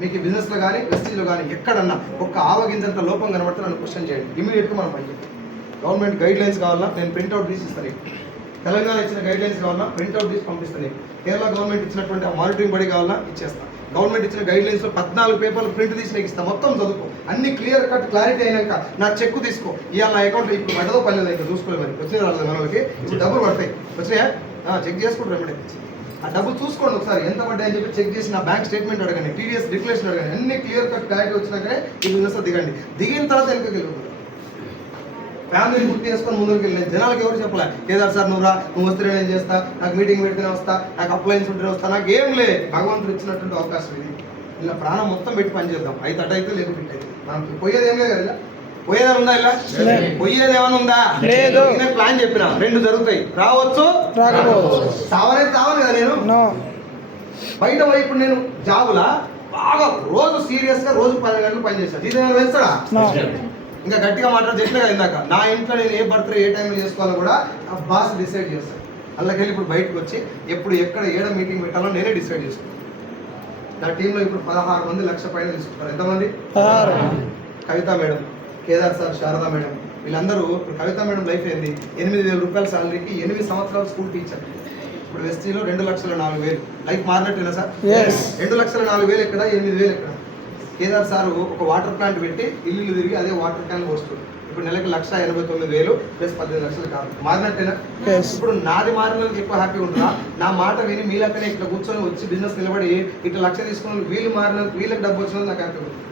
మీకు బిజినెస్లో కానీ వెస్టీజ్లో కానీ ఎక్కడన్నా ఒక్క ఆవగింజంత లోపం కనబడితే నన్ను క్వశ్చన్ చేయండి, ఇమీడియట్గా మనం పని చేయాలి. గవర్నమెంట్ గైడ్ లైన్స్ కావాలా, నేను ప్రింట్అవుట్ తీసి ఇస్తాను. తెలంగాణ ఇచ్చిన గైడ్ లైన్స్ కావాలా, ప్రింట్అవుట్ తీసి పంపిస్తాను. కేరళ గవర్నమెంట్ ఇచ్చినటువంటి మానిటరింగ్ బడి కావాలా, ఇచ్చేస్తాను. గవర్నమెంట్ ఇచ్చిన గైడ్ లైన్స్లో 14 పేపర్లు ప్రింట్ తీసి నీకు ఇస్తాను. మొత్తం చదువుకో, అన్ని క్లియర్ కట్ క్లారిటీ అయినాక నా చెక్ తీసుకో. ఇవాళ నా అకౌంట్లో ఇప్పుడు పడదో పర్లేదు, ఇంకా చూసుకోలేదు. మరి వచ్చిన రాలేదు మనకి, ఇప్పుడు డబ్బులు పడతాయి. వచ్చినాయా చెక్ చేసుకుంటారు ఎప్పుడే. ఆ డబ్బులు చూసుకోండి ఒకసారి ఎంత పడ్డాయని చెప్పి చెక్ చేసి నా బ్యాంక్ స్టేట్మెంట్ అడగండి, టీడీఎస్ డిక్లరేషన్ అడగండి. అన్ని క్లియర్ కట్ క్లారిటీ వచ్చినాకనే ఈ బిజినెస్లో దిగండి. దిగిన తర్వాత వెనుకకి వెళ్ళిపోతుంది. ఫ్యామిలీని గుర్తు చేసుకొని ముందుకు వెళ్ళిన జనాలకు ఎవరు చెప్పలే, కేదార్ సార్ నువ్వు వస్తే నేను చేస్తా, నాకు మీటింగ్ పెడితేనే వస్తా, నాకు అప్లయన్స్ ఉంటేనే వస్తా, నాకు ఏం లే. భగవంతుడు ఇచ్చినటువంటి అవకాశం ఇది. ఇలా ప్రాణం మొత్తం పెట్టి పని చేద్దాం. అయితే అటైతే లేకపోతే అయితే మనం పోయేది ఏం లేదు కదా. పోయేదని ఉందా? ఇలా పోయేది ఏమైనా ఉందా? లేదు. నేను ప్లాన్ చెప్పిన 2 జరుగుతాయి, రావచ్చు సావనే సావను కదా. నేను బయట పోయి ఇప్పుడు నేను జాబులా బాగా రోజు సీరియస్గా రోజు 10 గంటలు పని చేస్తాను. ఇది వేస్తాడా? ఇంకా గట్టిగా మాట్లాడి చెప్పినా కదా ఇందాక, నా ఇంట్లో నేను ఏ బర్త్డే ఏ టైంలో చేసుకోవాలో కూడా ఆ బాస్ డిసైడ్ చేస్తాను. అందులోకెళ్ళి ఇప్పుడు బయటకు వచ్చి ఎప్పుడు ఎక్కడ ఏడ మీటింగ్ పెట్టాలో నేనే డిసైడ్ చేసుకున్నాను. నా టీంలో ఇప్పుడు 16 మంది లక్ష పైన తీసుకుంటారు. ఎంతమంది? Kavitha madam, Kedar sir, Sharada madam, వీళ్ళందరూ. ఇప్పుడు కవిత మేడం లైఫ్ ఏంది? 8,000 రూపాయల శాలరీకి 8 సంవత్సరాలు స్కూల్ టీచర్. ఇప్పుడు వెస్టీలో 2,04,000 లైఫ్ మారినట్టేనా సార్? 2,04,000 ఎక్కడ, 8,000 ఎక్కడ? కేదార్ సార్ ఒక వాటర్ ప్లాంట్ పెట్టి ఇల్లు తిరిగి అదే వాటర్ క్యాన్ వస్తుంది. ఇప్పుడు నెలకి 1,89,000 ప్లస్ 15 లక్షలు కాదు. మారినట్టేనా? ఇప్పుడు నాది మారినందుకు ఎక్కువ హ్యాపీ ఉంటుందా? నా మాట విని మీలక్కనే ఇక్కడ కూర్చొని వచ్చి బిజినెస్ నిలబడి ఇట్లా 1,00,000 తీసుకుని వీళ్ళు మారినందుకు, వీళ్ళకి డబ్బు వచ్చినందుకు నాకు హ్యాపీ ఉంటుంది.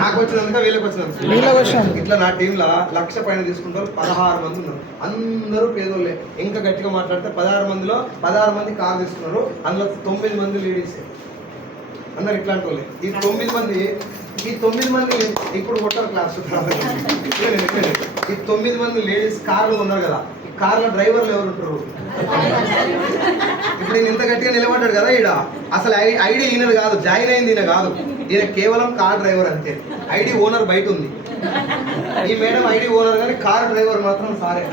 నాకు వచ్చినందుక వీళ్ళకి వచ్చినందుకు. ఇట్లా నా టీంలో 1,00,000 పైన తీసుకుంటారు 16 మంది ఉన్నారు. అందరూ పేదోళ్ళే. ఇంకా గట్టిగా మాట్లాడితే 16 మందిలో 16 మంది కారు తీసుకున్నారు. అందులో 9 మంది లేడీసే. అందరు ఇట్లాంటి వాళ్ళే. ఈ 9 మంది ఇప్పుడు ఓటర్ క్లాస్. ఈ 9 మంది లేడీస్ కార్లు ఉన్నారు కదా, ఈ కార్ల డ్రైవర్లు ఎవరు ఉంటారు? ఇప్పుడు నేను ఇంత గట్టిగా నిలబడ్డాడు కదా ఈడ, అసలు ఐడి ఈయనది కాదు, జాయిన్ అయింది ఈయన కాదు. ఈయన కేవలం కార్ డ్రైవర్ అంతే. ఐడి ఓనర్ బయట ఉంది. ఈ మేడం ఐడి ఓనర్ కానీ కార్ డ్రైవర్ మాత్రం సారే.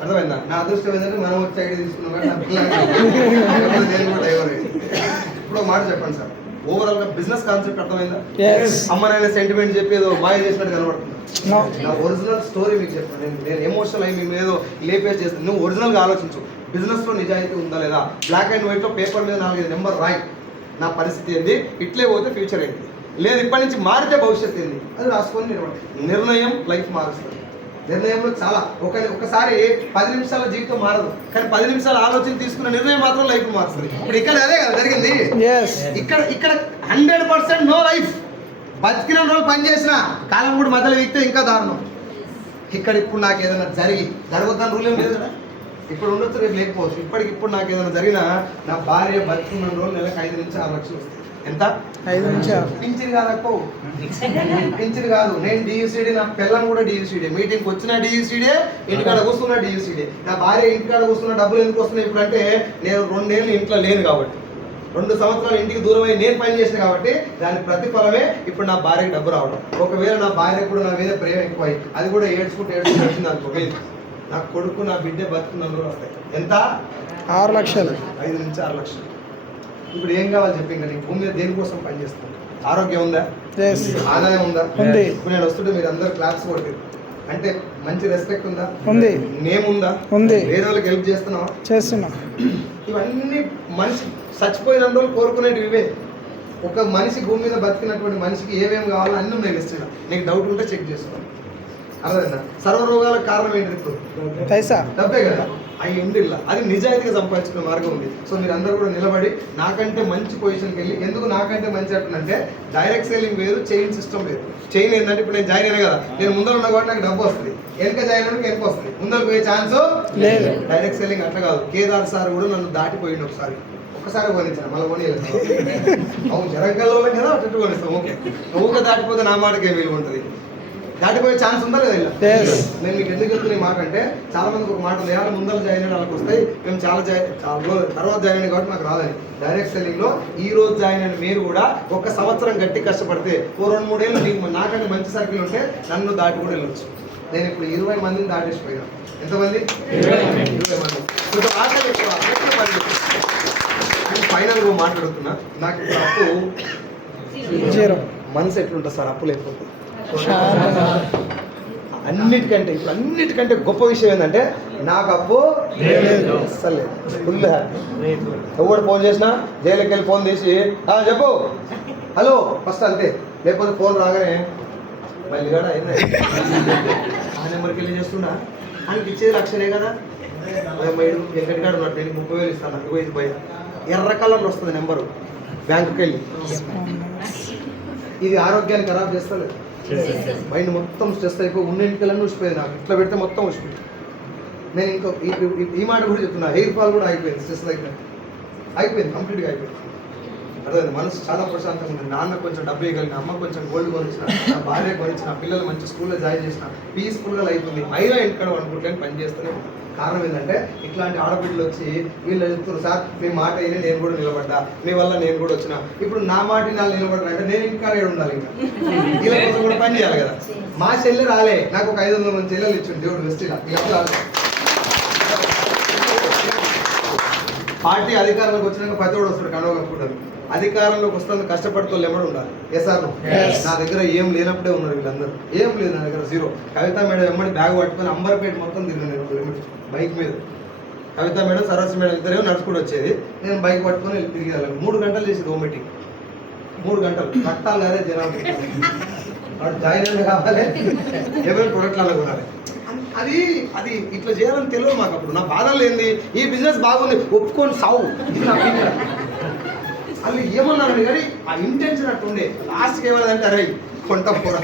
అర్థమైందా? నా అదృష్టం ఏంటంటే మనం వచ్చి ఐడి తీసుకున్నాం కానీ నా పిల్లలు నేను కూడా డ్రైవర్. ఇప్పుడు మాట చెప్పండి సార్, ఓవరాల్ గా బిజినెస్ కాన్సెప్ట్ అర్థమైందా? అమ్మనైనా సెంటిమెంట్ చెప్పి ఏదో మాయ చేసినట్టు కనబడుతుంది. నా ఒరిజినల్ స్టోరీ మీకు చెప్పండి. నేను ఎమోషనల్ అయ్యి మేము ఏదో లేపేసి చేస్తాను. నువ్వు ఒరిజినల్ గా ఆలోచించు. బిజినెస్ లో నిజాయితీ ఉందా లేదా? బ్లాక్ అండ్ వైట్ లో పేపర్ మీద 4-5 నెంబర్ రాయి. నా పరిస్థితి ఏంది, ఇట్లే పోతే ఫ్యూచర్ ఏంటి, లేదు ఇప్పటి నుంచి మారితే భవిష్యత్తు ఏంది, అది రాసుకొని నిర్ణయం లైఫ్ మారుస్తుంది. నిర్ణయంలో చాలా ఒకసారి 10 నిమిషాల జీవితం మారదు, కానీ 10 నిమిషాల ఆలోచన తీసుకున్న నిర్ణయం మాత్రం లైఫ్ మారుస్తుంది. ఇప్పుడు ఇక్కడ అదే కదా జరిగింది. ఇక్కడ 100% నో లైఫ్. బతికిన రోజులు పని చేసిన కాలం కూడా మధ్యలో వీక్తే ఇంకా దారుణం. ఇక్కడ ఇప్పుడు నాకు ఏదైనా జరుగుతున్న రూల్ ఏం లేదు కదా. ఇప్పుడు ఉండొచ్చు, రేపు లేకపోవచ్చు. ఇప్పటికిప్పుడు నాకు ఏదైనా జరిగినా నా భార్య బతికిన రోజులు నెలకు 5 నుంచి 6 లక్షలు వస్తాయి. ఎంత? 5 నుంచి 6. పింఛన్ కాదప్పో, పింఛన్ కాదు. నేను డియూసీడీ, నా పిల్లం కూడా డియూసీడీ. మీటింగ్కి వచ్చిన డియూసీడే, ఇంటికాడ కూర్చున్న డియూసీడే. నా భార్య ఇంటికాడ కూర్చున్న డబ్బులు ఎందుకు వస్తున్నాయి ఇప్పుడు అంటే, నేను 2 ఏళ్ళు ఇంట్లో లేను కాబట్టి, 2 సంవత్సరాలు ఇంటికి దూరమై నేను పని చేసిన కాబట్టి దాని ప్రతిఫలమే ఇప్పుడు నా భార్యకి డబ్బు రావడం. ఒకవేళ నా భార్యకు కూడా నా మీద ప్రేమ ఎక్కువై అది కూడా ఏడ్చుకుంటూ వచ్చింది అనుకో, నా కొడుకు నా బిడ్డ బతుకున్న రోజులు వస్తాయి. ఎంత? 6 లక్షలు. 5 నుంచి 6 లక్షలు. ఇప్పుడు ఏం కావాలి చెప్పి, ఇంకా నేను భూమి మీద దేనికోసం పనిచేస్తాను? ఆరోగ్యం ఉందా? ఆదాయం ఉందా? ఇప్పుడు నేను వస్తుంటే మీరు అందరు క్లాప్స్ కొట్టారు అంటే మంచి రెస్పెక్ట్ ఉందా? ఉంది. నేమ్ ఉందా? ఉంది. వేరే వాళ్ళకి హెల్ప్ చేస్తున్నాం. ఇవన్నీ మనిషి చచ్చిపోయిన రోజులు కోరుకునేవి ఇవే. ఒక మనిషి భూమి మీద బతికినటువంటి మనిషికి ఏమేమి కావాలో అన్నీ నేను ఇస్తున్నా. నీకు డౌట్ ఉంటే చెక్ చేసుకోవాలి. అర్థమైందా? సర్వరోగాలకు కారణం ఏంటి? ఇప్పుడు డబ్బే కదా. అవి ఉండిల్లా, అది నిజాయితీగా సంపాదించుకునే మార్గం ఉంది. సో మీరు అందరూ కూడా నిలబడి నాకంటే మంచి పొజిషన్కి వెళ్ళి, ఎందుకు నాకంటే మంచి అంటుందంటే డైరెక్ట్ సెల్లింగ్ వేరు, చైన్ సిస్టమ్ వేరు. చైన్ ఏంటంటే ఇప్పుడు నేను జాయిన్ అయినా కదా, నేను ముందర ఉన్నా కాబట్టి నాకు డబ్బు వస్తుంది, వెనక జాయిన్ అయినా వెనక వస్తుంది, ముందర పోయే ఛాన్స్ లేదు. డైరెక్ట్ సెల్లింగ్ అట్లా కాదు. కేదార్ సార్ కూడా నన్ను దాటిపోయింది ఒకసారి కొనిచ్చాను, మళ్ళీ కొనియలేదు. అవును, జరంగల్లో కదా అటు కొనిస్తాం. ఓకే, ఊక దాటిపోతే నా మాటకి విలువ ఉంటుంది. దాటిపోయే ఛాన్స్ ఉందా లేదా? ఇలా నేను మీకు ఎందుకు చెప్తున్న ఈ మాట అంటే, చాలా మందికి ఒక మాట ఉంది, ఏమైనా ముందర జాయిన్ అయిన వాళ్ళకి వస్తాయి, మేము చాలా తర్వాత జాయిన్ అయిన కాబట్టి మాకు రాదని. డైరెక్ట్ సెల్లింగ్ లో ఈ రోజు జాయిన్ అయిన మీరు కూడా 1 సంవత్సరం గట్టి కష్టపడితే 2-3 ఏళ్ళు మీకు నాకంటే మంచి సర్కిల్ ఉంటే నన్ను దాటి కూడా వెళ్ళొచ్చు. నేను ఇప్పుడు 20 మందిని దాటేసిపోయినా. ఎంతమంది? 20 మంది. ఫైనల్గా మాట్లాడుతున్నా. నాకు అప్పు జీరో. మనసు ఎట్లుంటుంది సార్ అప్పులు అయిపోతుంది. శాంతంగా. అన్నిటికంటే ఇప్పుడు అన్నిటికంటే గొప్ప విషయం ఏంటంటే నాకు అప్పు లేదు. అస్సలు లేదు. Full happy. ఎవరు ఫోన్ చేసినా జైలుకి వెళ్ళి ఫోన్ తీసి చెప్పు హలో ఫస్ట్ అంతే, లేకపోతే ఫోన్ రాగానే మళ్ళీ కూడా అయింది ఆ నెంబర్కి వెళ్ళి చేస్తున్నా ఆయనకి ఇచ్చేది 1,00,000 కదా, మైడు వెంకటగాడు ఉన్నాడు, నేను 30,000 ఇస్తాను, నాకు ఇది పోయి ఎర్ర కలర్లో వస్తుంది నెంబరు, బ్యాంకుకి వెళ్ళి. ఇది ఆరోగ్యాన్ని ఖరాబ్ చేస్తలేదు, మైండ్ మొత్తం స్ట్రెస్ అయిపోయి ఉన్నింటికలన్నీ ఉసిపోయింది. నాకు ఇట్లా పెడితే మొత్తం ఉసిపోయింది. నేను ఇంకో ఈ మాట కూడా చెప్తున్నా, హెయిర్ ఫాల్ కూడా అయిపోయింది, స్ట్రెస్ అయిపోయింది కంప్లీట్గా అయిపోయింది. అర్థమైంది. మనసు చాలా ప్రశాంతంగా ఉంది. నాన్న కొంచెం డబ్బు ఇవ్వగలిగిన, అమ్మ కొంచెం గోల్డ్ కొనిచ్చిన, నా భార్య కొనిచ్చిన, పిల్లలు మంచి స్కూల్లో జాయిన్ చేసిన, పీస్ఫుల్గా అయిపోయింది. అయినా ఇంటికాడ అనుకుంటే పని చేస్తూనే ఉంటాను. కారణం ఏంటంటే ఇట్లాంటి ఆడబిడ్డలు వచ్చి వీళ్ళు చెప్తున్నారు సార్ మీ మాట అయినా నేను కూడా నిలబడ్డా, మీ వల్ల నేను కూడా వచ్చిన, ఇప్పుడు నా మాట నాలుగు నిలబడ్డా అంటే నేను ఇంకా ఉండాలి, ఇంకా ఇలా కోసం కూడా పని చేయాలి కదా. మా చెల్లె రాలే, నాకు ఒక 500 మంది చెల్లెలు ఇచ్చిండు దేవుడు వెస్టిలా. పార్టీ అధికారంలోకి వచ్చినాక ప్రతివాడు వస్తాడు కనుక కప్పుకుంటారు. అధికారంలోకి వస్తుంది కష్టపడుతూ ఎవడు ఉండాలి. ఎస్ఆర్ నా దగ్గర ఏం లేనప్పుడే ఉన్నారు వీళ్ళందరూ, ఏం లేదు నా దగ్గర జీరో. కవిత మేడం వెంబడి బ్యాగ్ పట్టుకొని అంబర్పేట మొత్తం తిరిగిన బైక్ మీద. కవిత మేడం సరస్సు మేడం ఇద్దరేమో నడుచుకుంటూ వచ్చేది, నేను బైక్ పట్టుకొని వెళ్ళి తిరిగి వెళ్ళాలి. 3 గంటలు చేసేది హోమ్ మీటింగ్, 3 గంటలు కట్టాలి అదే జనాలు వాడు జాయిన్ అయినా కావాలి, ఎవరైనా ప్రొడక్ట్లు అనుకున్నారు. అది అది ఇట్లా చేయాలని తెలియదు మాకు అప్పుడు. నా బాధలు ఏంది, ఈ బిజినెస్ బాగుంది ఒప్పుకొని సావు, ఇది నా opinion. వాళ్ళు ఏమన్నారండి కానీ ఆ ఇంటెన్షన్ అట్టుండే. లాస్ట్కి ఏమన్నదంటే అరే కొంటాం కూడా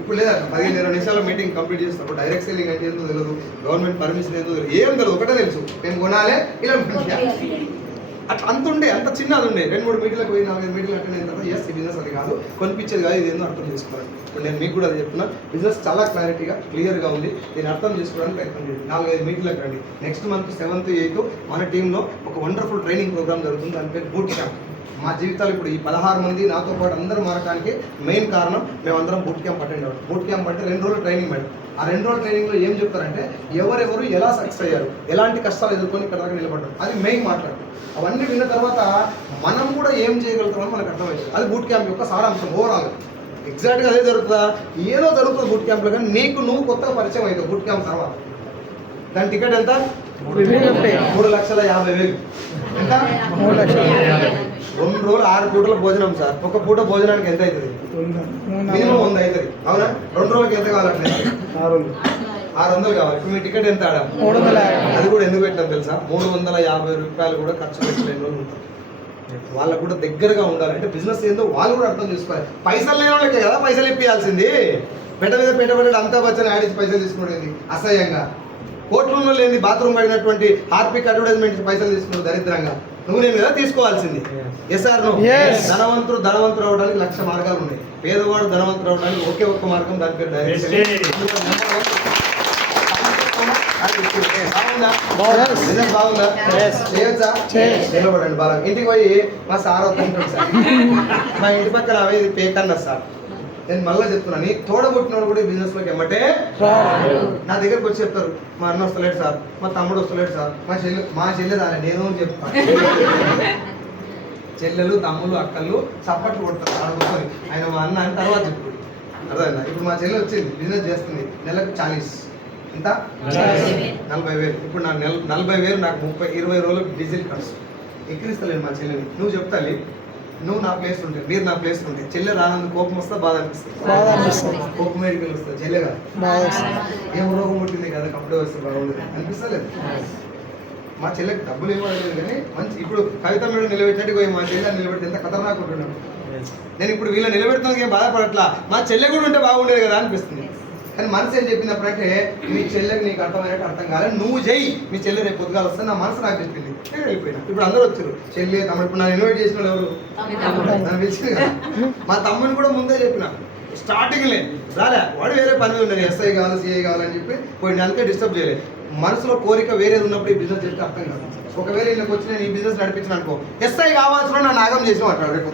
ఇప్పుడు లేదా 15-20 నిమిషాల మీటింగ్ కంప్లీట్ చేస్తాం. డైరెక్ట్ సెల్లింగ్ అంటే ఏందో తెలియదు, గవర్నమెంట్ పర్మిషన్ ఏందో తెలియదు, ఏం తెలియదు. ఒకటే తెలుసు మేము కొనాలి ఇలా అట్లా అంత ఉండే, అంత చిన్నది ఉండే. 2-3 మీటింగ్లకు పోయి 4-5 మీటింగ్లు అటెండ్ అయిన తర్వాత ఎస్ ఈ బిజినెస్ అది కాదు, కొనిపించేది కాదు, ఇది ఏందో అర్థం చేసుకోవాలి. ఇప్పుడు నేను మీకు కూడా అది చెప్తున్నా, బిజినెస్ చాలా క్లారిటీగా క్లియర్గా ఉంది, దీన్ని అర్థం చేసుకోవడానికి ప్రయత్నం చేయండి. 4-5 మీటింగ్లకు రండి. నెక్స్ట్ మంత్ 7th 8th మన టీంలో ఒక వండర్ఫుల్ ట్రైనింగ్ ప్రోగ్రామ్ జరుగుతుంది, దాని పేరు బూట్ క్యాంప్. మా జీవితాలు ఇప్పుడు ఈ 16 మంది నాతో పాటు అందరూ మారడానికి మెయిన్ కారణం మేమందరం బూట్ క్యాంప్ అటెండ్ అవ్వడం. బూట్ క్యాంప్ అంటే 2 రోజుల ట్రైనింగ్ మేడం. ఆ 2 రోజుల ట్రైనింగ్లో ఏం చెప్తారంటే ఎవరెవరు ఎలా సక్సెస్ అయ్యారు, ఎలాంటి కష్టాలు ఎదుర్కొని ఇక్కడ దాకా నిలబడ్డారు, అది మెయిన్ మాట్లాడతారు. అవన్నీ విన్న తర్వాత మనం కూడా ఏం చేయగలుగుతామని మనకు అర్థమవుతుంది. అది బూట్ క్యాంప్ యొక్క సారాంశం. ఓవరాల్ ఎగ్జాక్ట్గా అదే జరుగుతుందా, ఏదో జరుగుతుంది బూట్ క్యాంప్లో, కానీ నువ్వు కొత్తగా పరిచయం అవుతావు బూట్ క్యాంప్ తర్వాత. దాని టికెట్ ఎంత? 3,50,000. ఎంత? 3,50,000. 2 రోజులు 6 పూటల భోజనం సార్. ఒక పూట భోజనానికి ఎంత అవుతుంది? మినిమం 100 అవుతుంది. అవునా? 2 రోజులకి ఎంత కావాలంటే 600 కావాలి. ఇప్పుడు మీ టికెట్ ఎంత? 350. అది కూడా ఎందుకు పెట్టినాం తెలుసా? 350 రూపాయలు కూడా ఖర్చు పెట్టలేని రోజులు ఉంటారు. వాళ్ళకు కూడా దగ్గరగా ఉండాలి. అంటే బిజినెస్ ఏందో వాళ్ళు కూడా అర్థం చేసుకోవాలి. పైసలు లేని వాళ్ళకే కదా పైసలు ఇప్పించాల్సింది. పెట్ట మీద పెట్టబడి అంతా వచ్చని ఆడిచి పైసలు తీసుకునేది అసహ్యంగా. కోర్టులో లేని బాత్రూమ్ పడినటువంటి హార్పిక్ అడ్వర్టైజ్మెంట్ పైసలు తీసుకున్నావు దరిద్రంగా. నువ్వు నేను కదా తీసుకోవాల్సింది. ఎస్ఆర్ నువ్వు ధనవంతుడు అవడానికి 1,00,000 మార్గాలు ఉన్నాయి. పేదవాడు ధనవంతుడు అవడానికి ఒకే ఒక్క మార్గం, దాని పేరు డైరెక్ట్. బాగుందా? చేయొచ్చా? నిలబడండి బాగా. ఇంటికి పోయి మా సార్ వస్తుంటాడు సార్, మా ఇంటి పక్కన అవే పేక్ అన్నారు సార్. నేను మళ్ళీ చెప్తున్నాను, నీ తోడబుట్టినోడు కూడా ఈ బిజినెస్లోకి ఎమ్మటే నా దగ్గరకు వచ్చి చెప్తారు, మా అన్న వస్తలేడు సార్, మా తమ్ముడు వస్తలేడు సార్, మా చెల్లె రాలే. నేను చెప్తాను, చెల్లెలు తమ్ముళ్ళు అక్కళ్ళు చప్పట్లు కొడతారు ఆడుకొని, ఆయన మా అన్న అని తర్వాత చెప్పుడు. అర్థమైందా? ఇప్పుడు మా చెల్లె వచ్చింది, బిజినెస్ చేస్తుంది, నెలకు 40. ఎంత? 40,000. ఇప్పుడు నా 40,000 నాకు 20 రోజులకు డీజిల్ ఖర్చు. ఎక్కిరిస్తలేను మా చెల్లెని. నువ్వు చెప్తాలి, నువ్వు నా ప్లేస్ ఉంటే, మీరు నా ప్లేస్ ఉంటే చెల్లె రానందుకు కోపం వస్తా, బాధ అనిపిస్తుంది. కోపం మెడికల్ వస్తుంది, చెల్లెగా ఏం రోగం పుట్టింది కదా అప్పుడే వస్తే బాగుంది అనిపిస్తలేదు. మా చెల్లెకి డబ్బులు ఇవ్వలేదు కానీ మంచి. ఇప్పుడు కవిత మేడం నిలబెట్టినట్టు పోయి మా చెల్లె నిలబెడితే ఎంత ఖతర్నాక్ ఉంటున్నాను నేను. ఇప్పుడు వీళ్ళ నిలబెడతానికి ఏం బాధపడట్లా, మా చెల్లె కూడా ఉంటే బాగుండేది కదా అనిపిస్తుంది. కానీ మనసు ఏం చెప్పినప్పుడంటే మీ చెల్లెకి నీకు అర్థమైనట్టు అర్థం కాలేదు, నువ్వు చెయ్యి, మీ చెల్లె రేపు పొద్దుగాల వస్తే నా మనసు నాకు చెప్పింది, నేను వెళ్ళిపోయినా. ఇప్పుడు అందరూ వచ్చారు, చెల్లి తమ్ముడు. ఇప్పుడు నన్ను ఇన్వైట్ చేసిన వాళ్ళు ఎవరు? నన్ను పిలిచింది కదా. మా తమ్ముని కూడా ముందే చెప్పిన, స్టార్టింగ్లే రాలే, వాడు వేరే పని మీద ఉండేది, ఎస్ఐ కావాలి సిఐ కావాలని చెప్పి పోయి అందుకే డిస్టర్బ్ చేయలేదు. మనసులో కోరిక వేరేది ఉన్నప్పుడు ఈ బిజినెస్ చేస్తే అర్థం కాదు. ఒకవేళ ఇళ్ళకి వచ్చి నేను ఈ బిజినెస్ నడిపించిన అనుకో, ఎస్ఐ కావాల్సిన నా నాగం చేసిన అంటాడు రేపు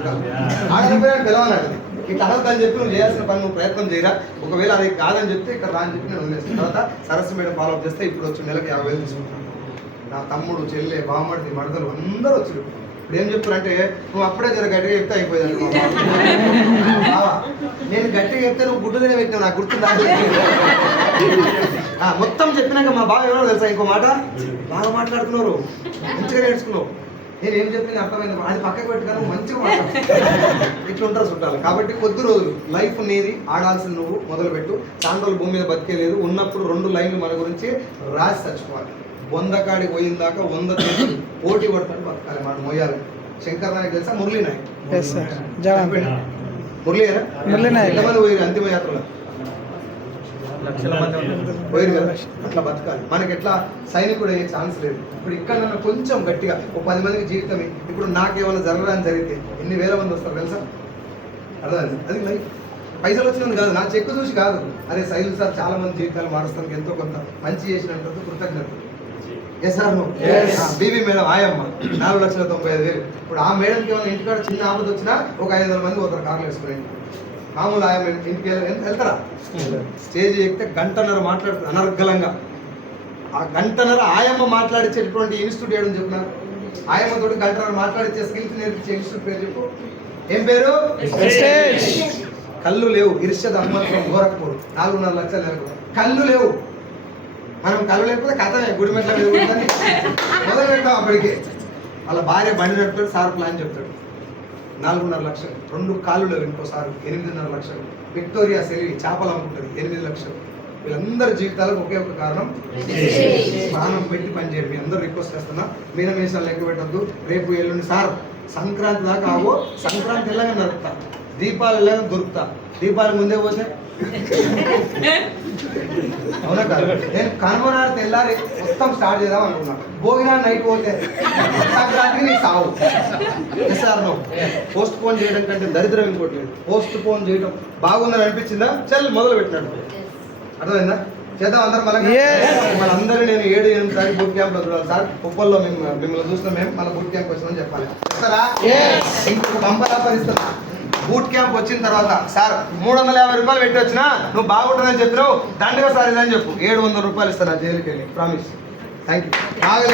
ఆడపిల్లని పిలవనాడు. ఇట్లా అడగదని చెప్పి నువ్వు చేయాల్సిన పని నువ్వు ప్రయత్నం చేయరా. ఒకవేళ అది కాదని చెప్తే ఇక్కడ రాని చెప్పి నేను వదిలేస్తాను. తర్వాత సరస్సు మేడం ఫాలో అప్ చేస్తే ఇప్పుడు వచ్చి నెలకు 50,000 తీసుకుంటాను. నా తమ్ముడు చెల్లె బామ్మడిది మడతలు అందరూ వచ్చారు. ఇప్పుడు ఏం చెప్తారంటే నువ్వు అప్పుడే జర గట్టిగా చెప్తే అయిపోయింది నేను గట్టిగా చెప్తే నువ్వు గుడ్డు తినే పెట్టినావు నాకు గుర్తుందా మొత్తం చెప్పినాక మా బావ ఎవరో తెలుసా ఇంకో మాట బాగా మాట్లాడుతున్నారు మంచిగా నేర్చుకున్నావు నేను ఏం చెప్పిన అర్థమైంది అది పక్కకు పెట్టుకుని నువ్వు మంచిగా మాట్లాడు ఇట్లా ఉంటారు చుట్టాలు కాబట్టి కొద్ది రోజులు లైఫ్ నీది ఆడాల్సింది నువ్వు మొదలుపెట్టు చాలా రోజులు భూమి మీద బతికేలేదు ఉన్నప్పుడు 2 లైన్లు మన గురించి రాసి చచ్చిపోవాలి 100 కాడికి పోయిన దాకా 100 చేతులు పోటీ పడతాడు బతకాలి మనం మోయాలి శంకర్ నాయక్ తెలుసా మురళీ నాయక్ ఎస్ సార్ జవాన్ మురళీ నాయక్. ఎంతమంది పోయి అంతిమ యాత్రలో పోయారు కదా అట్లా బతకాలి మనకి ఎట్లా సైనికుడు అయ్యే ఛాన్స్ లేదు ఇప్పుడు ఇక్కడ నన్ను కొంచెం గట్టిగా ఒక 10 మందికి జీవితమే ఇప్పుడు నాకేమైనా జరగడానికి జరిగితే ఎన్ని వేల మంది వస్తారు తెలుసా అర్థమైంది అది లైఫ్ పైసలు వచ్చినందుకు కాదు నా చెక్కు చూసి కాదు అరే సైలు సార్ చాలా మంది జీవితాలు మారుస్తానికి ఎంతో కొంత మంచి చేసినందుకు కృతజ్ఞత ఎస్ సార్ బీబీ మేడం ఆయమ్మ 4,95,000 ఇప్పుడు ఆ మేడంకి ఏమైనా ఇంటికాడ చిన్న ఆపద వచ్చినా ఒక 500 మంది పోతారు కార్లు వేసుకుని మామూలు ఆయమ్మ ఇంటికి వెళ్తారా స్టేజ్ ఎక్కితే 1.5 గంట మాట్లాడుతుంది అనర్గళంగా ఆ 1.5 గంట ఆయమ్మ మాట్లాడించేటటువంటి ఇన్స్టిట్యూట్ ఏడని చెప్పినారు ఆయమ్మతో 1.5 గంట మాట్లాడించే స్కిల్స్ నేర్పించే ఇన్స్టిట్యూట్ పేరు చెప్పు ఏం పేరు కళ్ళు లేవు ఇర్షద్ అహ్మద్ ఫ్రమ్ గోరఖ్పూర్ 4.5 లక్షల నెలకు కళ్ళు లేవు మనం కళ్ళు లేకపోతే కథమే గుడిమెట్ల మొదలు పెడతాం అప్పటికి వాళ్ళ భార్య బండి నడుపుతాడు సార్ ప్లాన్ చెప్తాడు 4.5 లక్షలు 2 కాళ్ళు లేవు ఇంకోసారి 8.5 లక్షలు విక్టోరియా సెల్వి చేపలు అమ్ముకుంటుంది 8 లక్షలు వీళ్ళందరి జీవితాలకు ఒకే ఒక కారణం స్నానం పెట్టి పనిచేయండి మీ అందరూ రిక్వెస్ట్ చేస్తున్నా మీనమేషాలు లెక్క పెట్టద్దు రేపు ఎల్లుండి సార్ సంక్రాంతి దాకా ఆవో సంక్రాంతి ఎలాగా నడుపుతా దీపాలు ఎలాగా దొరుకుతా దీపాలు ముందే పోతే అవునా కాదు నేను కనుగొనాడు తెల్లారి మొత్తం స్టార్ట్ చేద్దాం అనుకున్నా భోగినా నైట్ పోతే సంక్రాంతికి నీ సావు సార్ పోస్ట్ పోన్ చేయడం కంటే దరిద్రం ఇంకోటి లేదు పోస్ట్ పోన్ చేయడం బాగుందని అనిపించిందా చల్ మొదలు పెట్టినాడు అర్థమైందా చేద్దాం అందరం మనందరూ నేను 7-8 సార్లు బూట్ క్యాంప్ లో చూడాలి సార్ ఉప్పల్లో మిమ్మల్ని చూస్తున్నాం మేము మన బూట్ క్యాంప్ వచ్చిందని చెప్పాలి చెప్తారా ఇంకొక బంపర్ ఆఫర్ ఇస్తున్నా బూట్ క్యాంప్ వచ్చిన తర్వాత సార్ 350 రూపాయలు పెట్టి వచ్చినా నువ్వు బాగుంటుందని చెప్పినావు దండగా సార్ ఇదని చెప్పు 700 రూపాయలు ఇస్తాను జైలుకి వెళ్ళి ప్రామిస్ థ్యాంక్ యూ బాగా